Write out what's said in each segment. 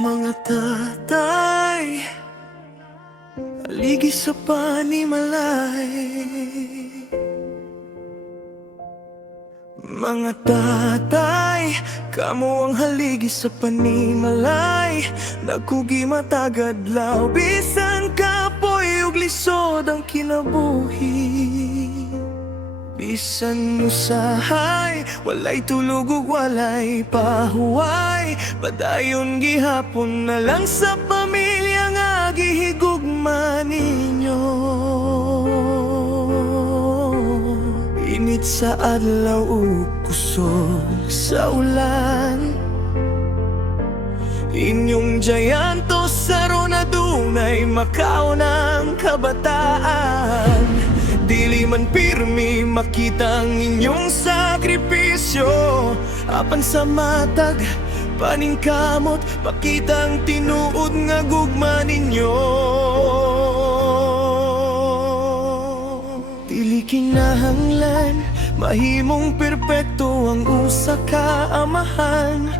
Mga tatay, haligi sa panimalay. Mga tatay, kamo ang haligi sa panimalay. Nagkugi matagadlaw, bisan kapoy ug lisod ang kinabuhi. Bisan usahay, walay tulog ug walay pahuway. Padayon gihapon na lang sa pamilya nga gihigugma ninyo. Init sa adlaw ug kusog sa ulan, inyong jayanto sa runadunay makaw ng kabataan. Dili man pirmi makita ang inyong sakripisyo, apan sa matag paningkamot pakitang tinuod nga gugma ninyo. Dili kinahanglan mahimong perpekto ang usa ka amahan.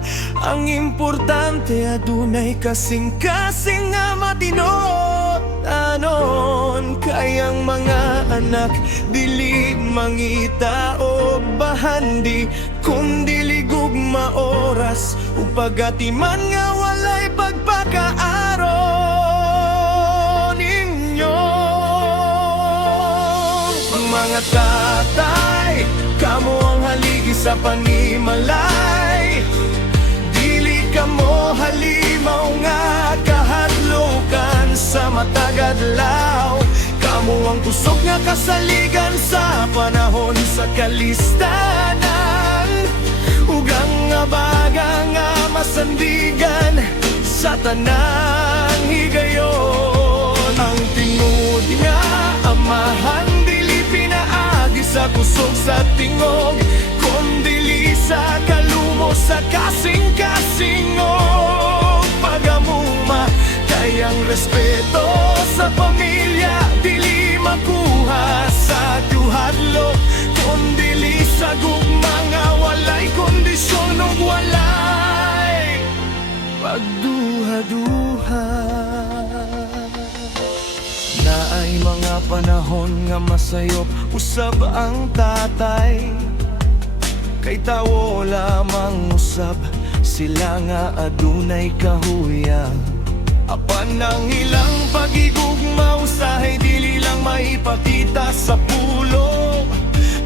Ang importante adunay kasing-kasing nga matinood-anon. Kayang mga anak dili mangita o bahandi, kung dili gugma oras upagatiman nga walay pagpakaaro ninyo. Mga tatay, kamo ang haligi sa panimalay. Dili kamo halimaw nga kahadlukan sa matagadlaw. Kamo ang kusog nga kasaligan sa panahon sa kalistanan. Ugang nga baga nga masandigan sa tanang higayon. Ang tingod nga amahan sa kusog sa tingog, kundili sa kalumo sa kasing-kasingog. Pagamuma kayang respeto sa pamilya, dili makuha sa tuhadlok, kundili sa gugma nga walay kondisyon ug walay pagduha-duha. Naay mga panahon nga masayop usab ang tatay, kay tawo lamang usab sila nga adunay kahuyang. Apan ang ilang pagigugma usahay dili lang maipakita sa pulong,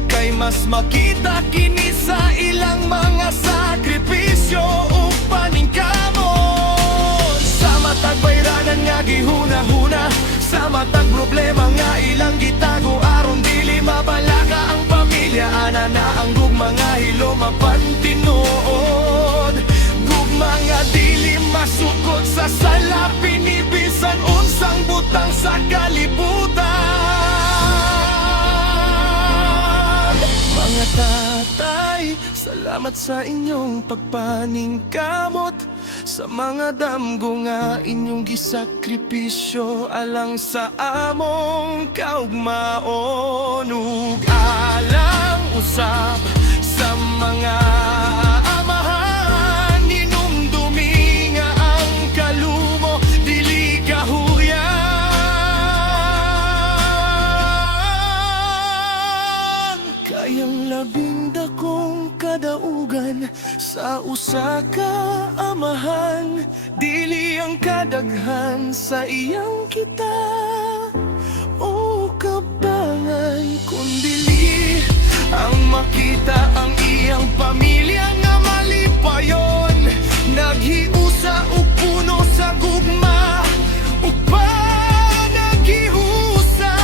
kay mas makita kini sa ilang mga sakripisyo ug paningkamot. Sa matag bayranan nga gihuna-huna, sa matag problema nga ilang gitago aron dili mabalaga ang pamilya. Ana na ang gugma nga hilom pantinood, gugma nga dili masukod sa salapin ni bisan unsang butang sa kalibutan. Mga tatay, salamat sa inyong pagpaningkamot, sa mga damgo nga inyong gisakripisyo alang sa among kaugmaon. Ug alang usab sa mga amahan, inumdumi nga ang kalumo dili kahuyan. Kayang labing dakong kadaugan sa usa ka amahan, dili ang kadaghan sa iyang kita o kabangan, kundili ang makita ang iyang pamilya nga malipayon. Naghiusa ug puno sa gugma ug panaghiusa.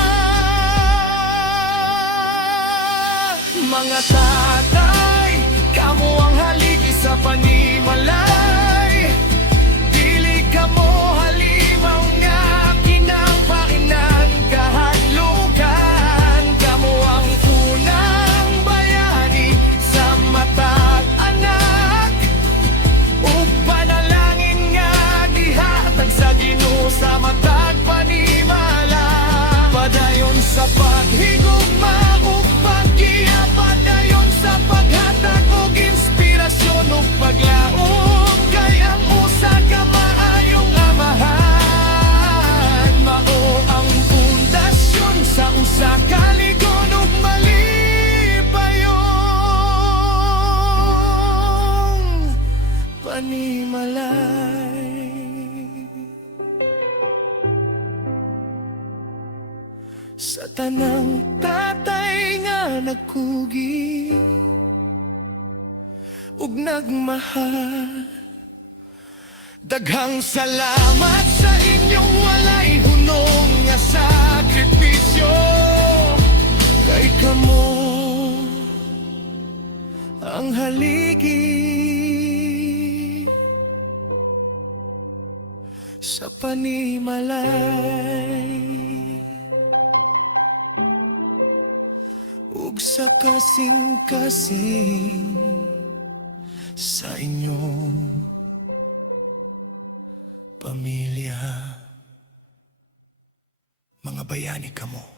Mga tatay, kamo ang haligi sa panimalay. Dili kamo halimaw nga kinangpakinan kahadlukan. Kamo ang unang bayani sa matag anak, ug panalangin nga gihatag sa Ginoo sa matag panimala. Padayon sa paghigugma ug pagkiya, padayon sa paghatag og inspirasyon ug paglaom. tanang tatay nga nagkugi ug nagmahal. Daghang salamat sa inyong walay hunong nga sakripisyo. Kay kamo ang haligi sa panimalay ug sa kasing-kasing sa inyong pamilya. Mga bayani kamo.